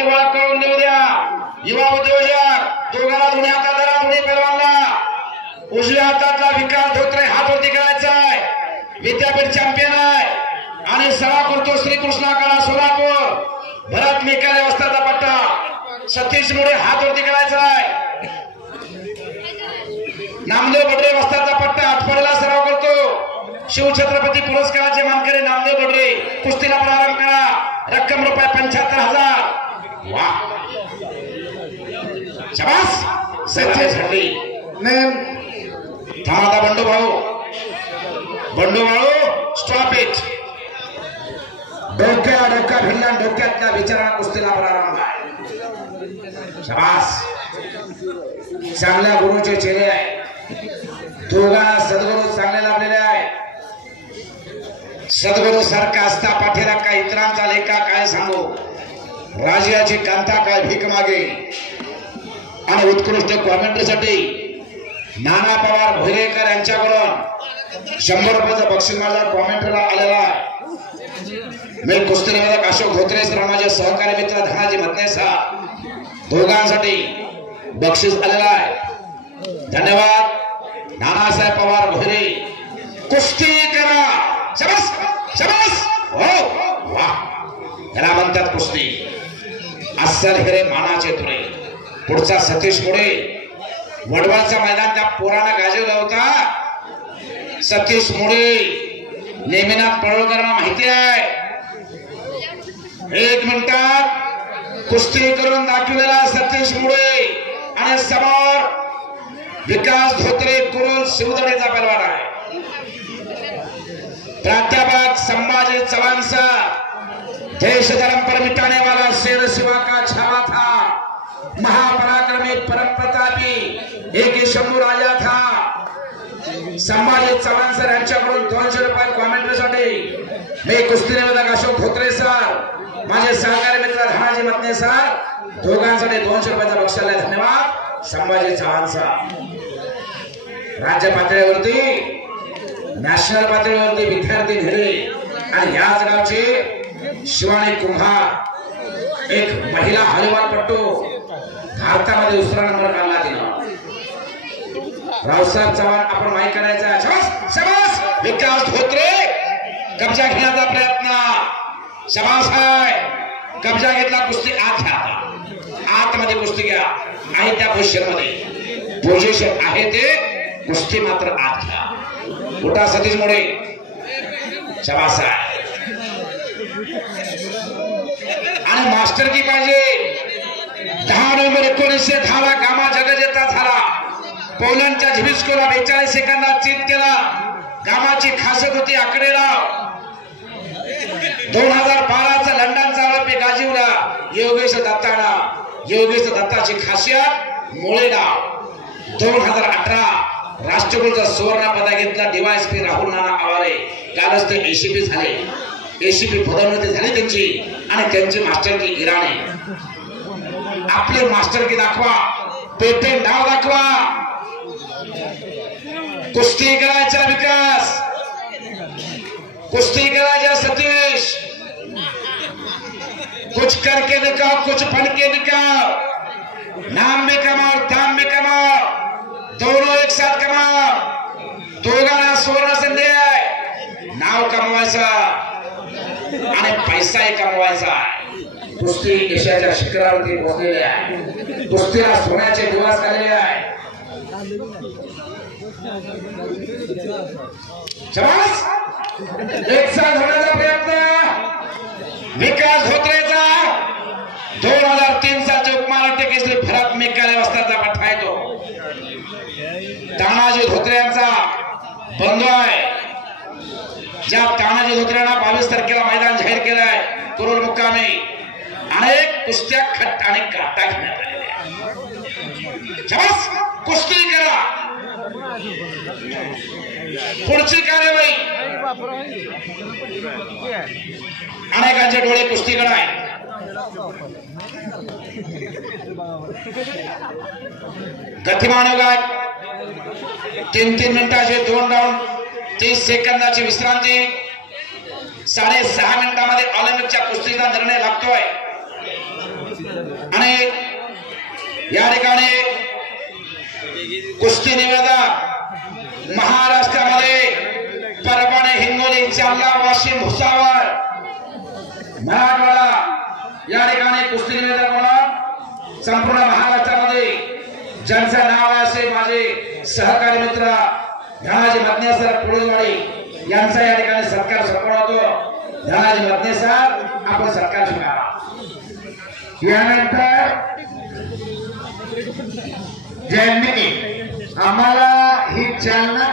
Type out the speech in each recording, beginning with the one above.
त्यांची ओळख करून देऊ द्या. युवा उद्योजक दोघांना दोन्ही हाताला दोन्ही पैलवानला. उजव्या हातातला विकास धोत्रे हात वरती करायचा आहे. विद्यापीठ चॅम्पियन आहे आणि सभा करतो श्रीकृष्णा कला सोलापूर. भरत मेकाले वस्त्राचा पट्टा. सतीश मोरे हात वरती करायचा आहे. नामदेव बडरे वस्त्राचा पट्टा आठवड्याला सराव करतो. शिवछत्रपती पुरस्काराचे मानकरी नामदेव बडरे. कुस्तीला प्रारंभ करा. रक्कम रुपये 75,000. वाह शाबास. सत्यासाठी थांबा बंडू भाऊ. बंडू भाऊ स्टॉप इट. डोक्या भिल्ला डोक्यातल्या विचारांना कुस्तीला प्रारंभ आहे. शाबास. चांगल्या गुरुचे चेहरे आहे. दोघांना सद्गुरू चांगले लाभलेले आहे. सद्गुरू सारखा असता पाठीला काय इतरांचा लेखा काय सांगू. राजाची कांता काय भीक मागे. आणि उत्कृष्ट कॉमेंट्रीसाठी नाना पवार भोरेकर यांच्याकडून 100 रुपयाचं बक्षीस माझ्या कॉमेंटरीला आलेला आहे. मी कुस्तीनगर अशोक धोत्रे सर माझे सहकारी मित्र धनाजी मतनेसा दोघांसाठी बक्षीस आलेला आहे. धन्यवाद. नानासाहेब पवार भोरे. कुस्ती करा. शाबास शाबास. हो वाह. याला म्हणतात कुस्ती. अस्सल हिरे मानाचे तुरे. पुढचा सतीश मोरे. वडवाचा मैदान त्या पोरानं गाजवला होता. सतीश मोरे. नेमिनाथ पडळकरांना माहिती आहे. 1 मिनिटात कुस्ती करून दाखवलेला सतीश मोरे. आणि समोर विकास धोत्रे कुरुल शिवदडेचा पैलवान आहे. प्राध्यापक संभाजी चव्हाण साहब. देश धर्म पर मिटाने वाला शेर शिवा का छावा था. महापराक्रमी परम प्रतापी एक ही शंभू राजा था. संभाजी चव्हाण सर यांच्याकडून 200 रुपये कॉमेंट्रीसाठी मी कुस्तीनगर अशोक धोत्रे सर माझे सहकारी मित्र धनाजी मतने सर दोघांसाठी 200 रुपयाचा बक्षीस आले. धन्यवाद. संभाजी चव्हाण साहब. राज्य पातळीवरती नॅशनल पातळीवरती विद्यार्थी नेले आणि याच गावचे शिवानी कुंभार एक महिला हॉलीबॉलपटू भारतामध्ये 2रा नंबर काढला तिनं. रावसाहेब चव्हाण आपण माहीत करायचा. शाबास शाबास. विकास धोत्रे कब्जा घेण्याचा प्रयत्न. शाबास आहे. कब्जा घेतला. कुस्ती आत घ्या. आतमध्ये कुस्ती घ्या. आहे त्या पोझिशन मध्ये. पोझिशन आहे ते कुस्ती मात्र आत घ्या. मोठा सतीश मोरे. शाबास आहे. आणि मास्टर की पाहिजे. 10 नोव्हेंबर 1910 गामा जगजेता झाला. पोलंडच्या झिबिस्कोला 42 सेकंदात चीत केला. गामाची खासियत होती आकडेराव. 2012चा लंडनचा ऑलिम्पिक गाजवला योगेश दत्ताना. योगेश दत्ताची खासियत मुळे डाव. 2018 राष्ट्रकुलचा सुवर्ण पदक घेतला डीवायएसपी राहुल नाना आवारे. कालच ते एसीपी झाले. एसीपी पदोन्नती झाली त्यांची आणि त्यांची मास्टरकी इराणी. आपले मास्टरकी दाखवा. पेटेंट नाव दाखवा. कुस्ती करायचा विकास. कुस्ती करायचा सतीश. कुछ करके दिखाओ. कुछ बन के दिखाओ. नाम भी कमाओ दाम भी कमाओ. दोनों एक साथ कमाओ. दोघांना सुवर्ण संधी आहे. नाव कमवायचं आणि पैसाही कमवायचा. कुस्ती यशाच्या शिखरावरती पोहोचलेली आहे. कुस्तीला सोन्याचे दिवस आलेले आहे. शाबास. एक साथ होण्याचा प्रयत्न विकास धोत्रेचा. 2003 सालचे उपमहाराष्ट्र केसरी भरत मेकाले वस्त्राचा पट्टा आहे तो. तानाजी धोत्रे यांचा बंधू आहे. ज्या तानाजी धोत्रेंना 22 तारखेला मैदान जाहीर केलं आहे. कुरुल मुक्कामी अनेक कुस्त्या खट आणि काटा घेण्यात आलेल्या आहेत. शाबास. कुस्ती करा. पुढची कार्यवाही. अनेकांचे डोळे कुस्तीकडे आहे. गतिमान युगात 3-3 मिनिटाचे 2 राऊंड 30 सेकंदाची विश्रांती. 6.5 मिनिटांमध्ये ऑलिम्पिकच्या कुस्तीचा निर्णय लागतोय. आणि या ठिकाणी कुस्ती निवेदक महाराष्ट्रामध्ये परभणी, हिंगोली, जालना, वाशिम, भुसावळ, मराठवाडा या ठिकाणी कुस्ती निवेदक म्हणून संपूर्ण महाराष्ट्रामध्ये ज्यांचं नाव आहे असे माझे सहकारी मित्र धनाजी मदने सर पुळेवाडी यांचा या ठिकाणी सत्कार संपन्न होतो. धनाजी मदने सर आपण सत्कार स्वीकारा. यानंतर ज्यांनी आम्हाला ही चालना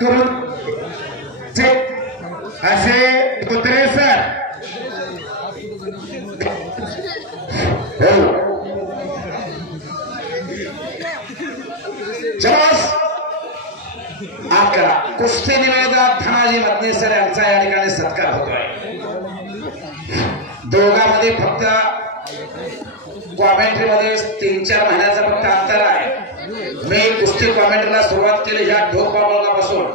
करून असे कुत्रे सर कुस्ती निवेदक धनाजी मदने सर यांचा या ठिकाणी सत्कार होतोय. दोघांमध्ये फक्त कॉमेंट्री मध्ये 3-4 महिन्याचा फक्त अंतर आहे. मी कुस्ती कॉमेंट्रीला सुरुवात केली या ढोकपासून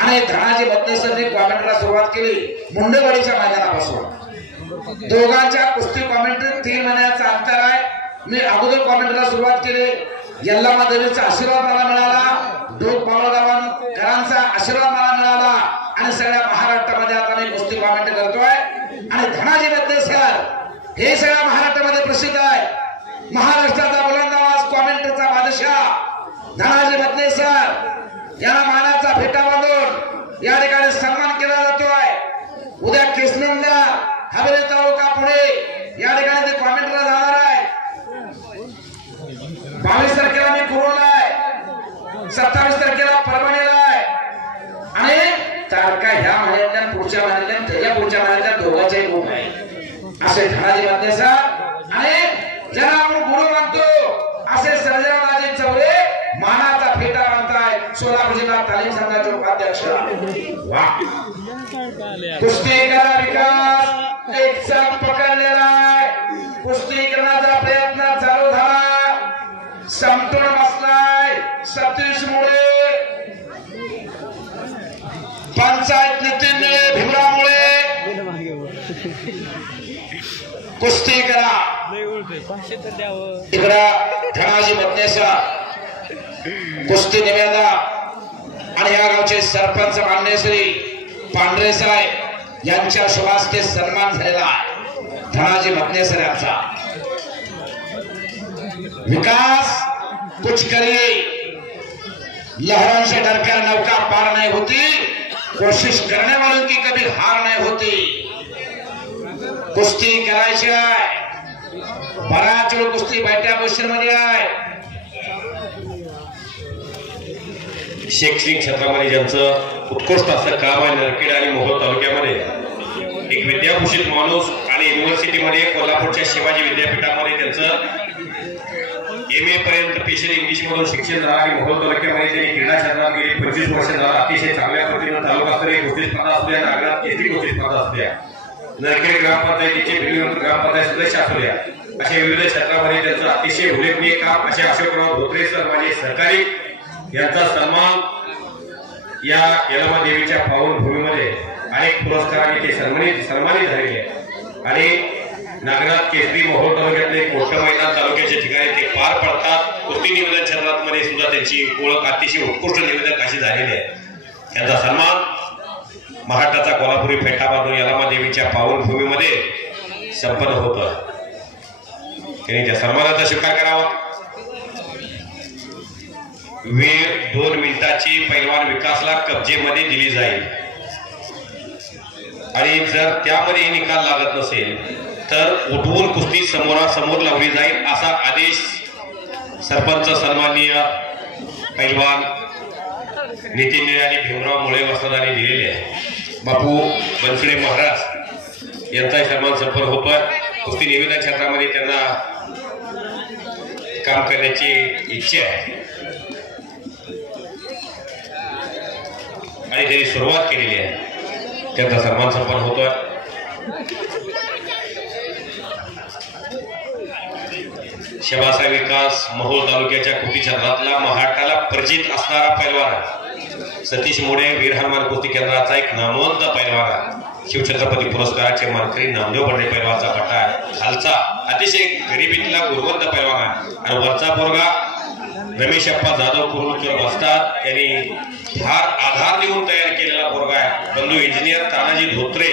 आणि धनाजी मदने सरने कॉमेंट्रीला सुरुवात केली मुंडेवाडीच्या मैदानापासून. दोघांच्या कुस्ती कॉमेंट्री 3 महिन्याचा अंतर आहे. मी अगोदर कॉमेंट्रीला सुरुवात केली. यल्लामा देवीचा आशीर्वाद मला मिळाला, ढोक पावळगावांकरांचा आशीर्वाद मला मिळाला आणि सगळ्या महाराष्ट्रामध्ये आता मी कुस्ती कॉमेंट्री करतोय. आणि धनाजी मदने सर हे सगळ्या महाराष्ट्रामध्ये प्रसिद्ध आहे. महाराष्ट्राचा बुलंद आवाज कॉमेंट्रीचा बादशाह धनाजी मदने सर यांना मानाचा फेटा बांधून या ठिकाणी सन्मान केला जातोय. उद्या कृष्णनगर हवेली तालुका पुणे या ठिकाणी ते कॉमेंट्रीला जाणार आहे. 22 तारखेला मी कुरोला आहे, 27 तारखेला परभणीला आहे आणि तारखा ह्या महिन्यातल्या पुढच्या महिन्यातल्या त्याच्या पुढच्या महिन्यातल्या दोघांचे ग्रुप आहे. असे धनाजी मदने सर आणि ज्यांना आपण गुरु मानतो असे सर्जेरावराजे चौरे मानाचा फेटा बांधताय. सोलापूर जिल्हा तालीम संघाचे उपाध्यक्ष. कुस्ती करा विकास एक साथ पकडलेला आहे. कुस्ती करण्याचा प्रयत्न चालू झाला. समतोल बसलाय सतीश मुळे, पंचायत नितीन मुळे, भीमरावमुळे. कुस्ती करा इकडं धनाजी मदने सर कुस्ती निवेदक आणि या गावचे सरपंच मान्य श्री पांढरे साहेब यांच्या शुभास्ते सन्मान झालेला आहे. धनाजी मदने सर यांचा विकास कुछ करिए, लहरों से डरकर नौका पार नहीं होती, कोशिश करने वालों की कभी हार नहीं होती. कुस्ती करायची आहे. बराच वेळ कुस्ती बैठ्या मध्ये आहे. शैक्षणिक क्षेत्रामध्ये ज्यांचं उत्कृष्ट असं काम आहे नरखेड आणि मोहोळ तालुक्यामध्ये एक विद्याभूषित माणूस आणि युनिव्हर्सिटीमध्ये कोल्हापूरच्या शिवाजी विद्यापीठामध्ये त्यांचं MA पर्यंत स्पेशल इंग्लिश मधून शिक्षण झालं आणि मोहोळ तालुक्यामध्ये त्यांनी क्रीडा क्षेत्रात गेली 25 वर्ष झालं. अतिशय चांगल्या पद्धतीनं तालुकास्तरीय कुस्ती स्पर्धा असू द्या, नागरात केसरी कुस्ती स्पर्धा असू द्या, नरखेड ग्रामपंचायतीचे भिल्लीनगर ग्रामपंचायत सदस्य असू द्या, अशा विविध क्षेत्रामध्ये त्यांचं अतिशय उल्लेखनीय काम. असे अशोकराव धोत्रे सर माझे सहकारी यांचा सन्मान या यल्लामा देवीच्या पावन भूमीमध्ये अनेक पुरस्कारांनी ते सन्मानित झालेले आहे. आणि नागनाथ केसरी मोहोळ तालुक्यातले एक मोठं मैदान तालुक्याच्या ठिकाणी ते पार पडतात. कुस्ती निवेदन क्षेत्रामध्ये सुद्धा त्यांची ओळख अतिशय उत्कृष्ट निवेदक अशी झालेली आहे. त्यांचा सन्मान महाराष्ट्राचा कोल्हापुरी फेटा बांधून यल्लामा देवीच्या पावन भूमीमध्ये संपन्न होतं. त्यांनी त्या सन्मानाचा स्वीकार करावा. वेळ 2 मिनिटाची पैलवान विकासला कब्जेमध्ये दिली जाईल आणि जर त्यामध्ये निकाल लागत नसेल तर उठवून कुस्ती समोरासमोर लावली जाईल असा आदेश सरपंच सन्माननीय पैलवान नितीन निळे आणि भीमराव मुळे वस्तादांनी दिलेले आहे. बापू बनसुडे महाराज यांचाही सन्मान संपन्न होतोय. कुस्ती निवेदन क्षेत्रामध्ये त्यांना काम करण्याची इच्छा आहे आणि त्यांनी सुरुवात केलेली आहे. त्यांचा सन्मान संपन्न होतोय. शेवासा विकास मोहोळ तालुक्याच्या कुस्ती क्षेत्रातला महाराष्ट्राला परिचित असणारा पैलवान सतीश मुळे वीर हनुमान कुस्ती केंद्राचा एक नामवंत पैलवान शिवछत्रपती पुरस्काराचे मानकरी नामदेव बर्डे पैलवानचा पट्टा खालचा अतिशय गरिबीतला गुणवंत पैलवान आहे आणि वरचा पोरगा रमेश अप्पा जाधव कुरुलकर बसतात. त्यांनी फार आधार देऊन तयार केलेला पोरगा आहे. बंधू इंजिनियर तानाजी धोत्रे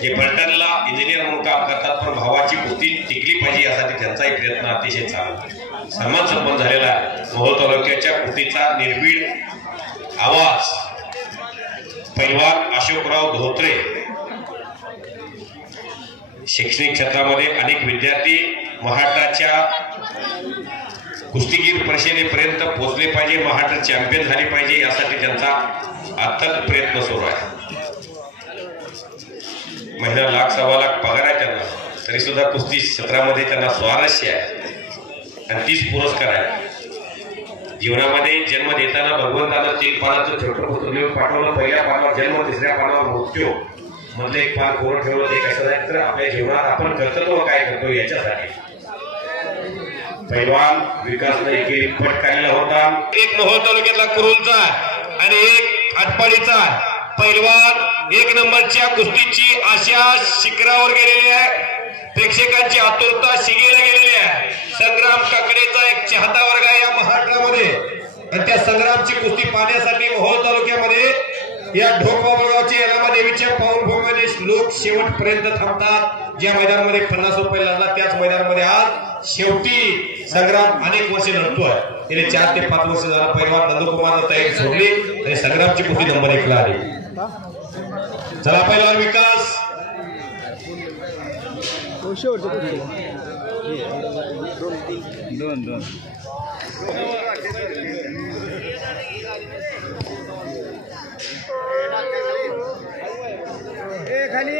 जे फलटणला इंजिनियर म्हणून काम करतात, पण भावाची कुस्ती टिकली पाहिजे यासाठी त्यांचाही प्रयत्न अतिशय चांगला. सन्मान संपन्न झालेला आहे. मोहोळ तालुक्याच्या कुस्तीचा निर्भीड आवाज पैलवान अशोकराव धोत्रे. शैक्षणिक क्षेत्रामध्ये अनेक विद्यार्थी महाराष्ट्राच्या कुस्तीगीर परिषदेपर्यंत पोहोचले पाहिजे, महाराष्ट्र चॅम्पियन झाले पाहिजे यासाठी त्यांचा अथक प्रयत्न सुरू आहे. महिना लाख सव्वा लाख पगार आहे त्यांना, तरी सुद्धा कुस्ती क्षेत्रामध्ये त्यांना स्वारस्य आहे आणि 30 पुरस्कार आहे. जीवनामध्ये जन्म देताना भगवंतानं 3 पानाचं छोटं पुस्तक लिहून पाठवलं. पहिल्या पानावर जन्म, तिसऱ्या पानावर मृत्यू, मधलं 1 पान कोरं ठेवलं. ते कसं आहे तर आपल्या जीवनात आपण कर्तव्य काय करतो याच्यासाठी. पैलवान विकासनं एकेरी पट काढलेला होता. एक मोहोळ तालुक्यातला कुरुलचा आणि एक आटपाडीचा पैलवान 1 नंबरच्या कुस्तीची आशा शिखरावर गेलेली आहे. प्रेक्षकांची आतुरता शिगेला गेलेली आहे. संग्राम काकडेचा एक चाहता वर्ग आहे या महाराष्ट्रामध्ये आणि त्या संग्रामची कुस्ती पाहण्यासाठी मोहोळ तालुक्यामध्ये या ढोकबाबगावच्या यलामा देवीच्या पाऊलभूमीमध्ये लोक शेवटपर्यंत थांबतात. ज्या मैदानामध्ये 50 रुपये लागला त्याच मैदानामध्ये आज शेवटी संग्राम अनेक वर्षे लढतोय. गेले 4 ते 5 वर्ष झाला पैलवान नंदकुमार तयारी सोडली आणि संग्रामची कुस्ती नंबर 1 ला आली. चला पैलवान विकास खाली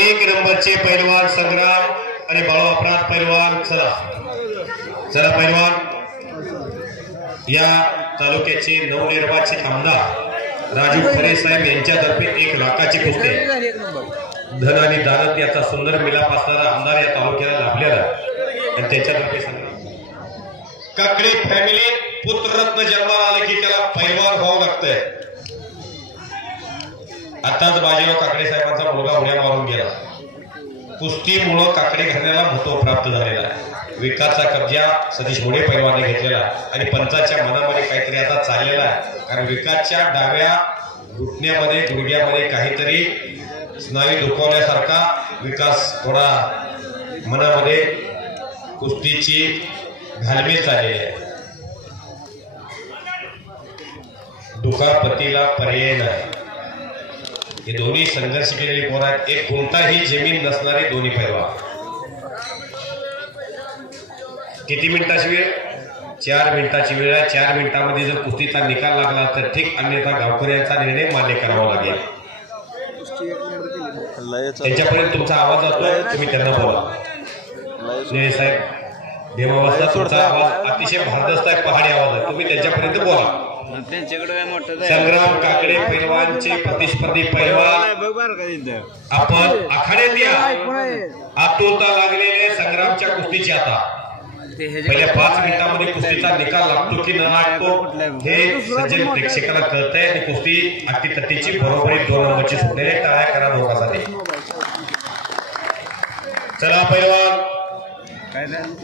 एक नंबरचे पैलवान संग्राम आणि बाळू अपराध पैलवान. चला चला पैलवान या तालुक्याचे नवनिर्वाचित आमदार राजू खरे साहेब यांच्यातर्फे 1 लाखाची कुस्ती. धन आणि दानत याचा सुंदर मिलाप असणारा आमदार या तालुक्याला लाभलेला आणि त्याच्यातर्फे काकडे फॅमिलीत पुत्ररत्न जन्माला आले की त्याला पैलवान व्हावं लागतंय. आताच बाजीराव काकडे साहेबांचा मुलगा उड्या मारून गेला. कुस्तीमुळं काकडे घराण्याला महत्व प्राप्त झालेला आहे. विकासचा कब्जा सतीश घोडे पैलवाने घेतलेला आणि पंचाच्या मनामध्ये काहीतरी आता चाललेला आहे. कारण विकासच्या डाव्या घुटण्यामध्ये गुडघ्यामध्ये काहीतरी स्नायू दुखवण्यासारखा विकास थोडा मनामध्ये कुस्तीची घालमेल झालेली आहे. दुखापतीला पर्याय नाही. हे दोन्ही संघर्ष केलेली पोरं आहेत. एक कोणताही जमीन नसणारे दोन्ही पैलवान. किती मिनिटाची वेळ? 4 मिनिटाची वेळ आहे. 4 मिनिटांमध्ये जर कुस्तीचा निकाल लागला तर ठीक, अन्यथा गावकऱ्यांचा निर्णय मान्य करावा लागेल. त्यांच्यापर्यंत तुमचा आवाज जातोय, तुम्ही त्यांना बोला. साहेब देवावस्था तुमचा आवाज अतिशय भारदस्त आहे, पहाडी आवाज आहे, तुम्ही त्यांच्यापर्यंत बोला. संग्राम काकडे पैलवानचे प्रतिस्पर्धी पैलवान आपण आखाड्यात या. आतुरता लागलेले संग्रामच्या कुस्तीची आता पहिल्या 5 मिनिटांमध्ये कुस्तीचा निकाल लागतो की न लागतो हे सज्जन प्रेक्षकाला कळतंय. आणि कुस्ती अटीतटीची बरोबरी 2 नंबरची सुटलेली. टाळ्या करा दोघांसाठी. चला पैलवान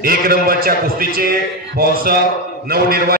1 नंबरच्या कुस्तीचे स्पॉन्सर नवनिर्वाचित